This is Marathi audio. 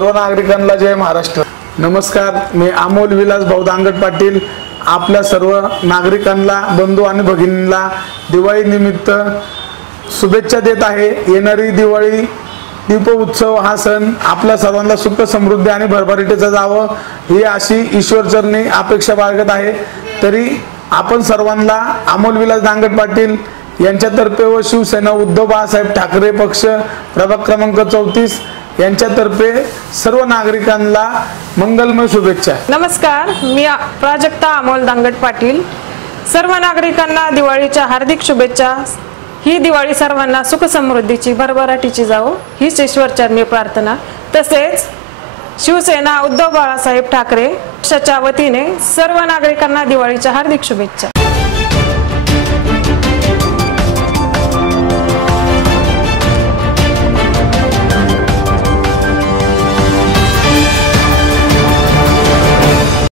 सर्व नागरिकांना जय महाराष्ट्र। नमस्कार, मी अमोल विलास भाऊ दांगट पाटील आपल्या सर्व नागरिकांना, बंधू आणि भगिनींना दिवाळी निमित्त शुभेच्छा देत आहे। येणारी दिवाळी दीपोत्सव हा सण आपल्या सर्वांना सुख समृद्धी आणि भरभराटीचा जावं ही अशी ईश्वरचरणी अपेक्षा बाळगत आहे। तरी आपण सर्वांना अमोल विलास दांगट पाटील यांच्यातर्फे व शिवसेना उद्धव बाळासाहेब ठाकरे पक्ष प्रभाग क्रमांक 34 यांच्यातर्फे सर्व नागरिकांना मंगलमय शुभेच्छा। नमस्कार, मी प्राजक्ता अमोल दांगट पाटील सर्व नागरिकांना दिवाळीच्या हार्दिक शुभेच्छा। ही दिवाळी सर्वांना सुख समृद्धीची भरभराटीची जावो हीच ईश्वरचरणी प्रार्थना। तसेच शिवसेना उद्धव बाळासाहेब ठाकरे पक्षाच्या वतीने सर्व नागरिकांना दिवाळीच्या हार्दिक शुभेच्छा।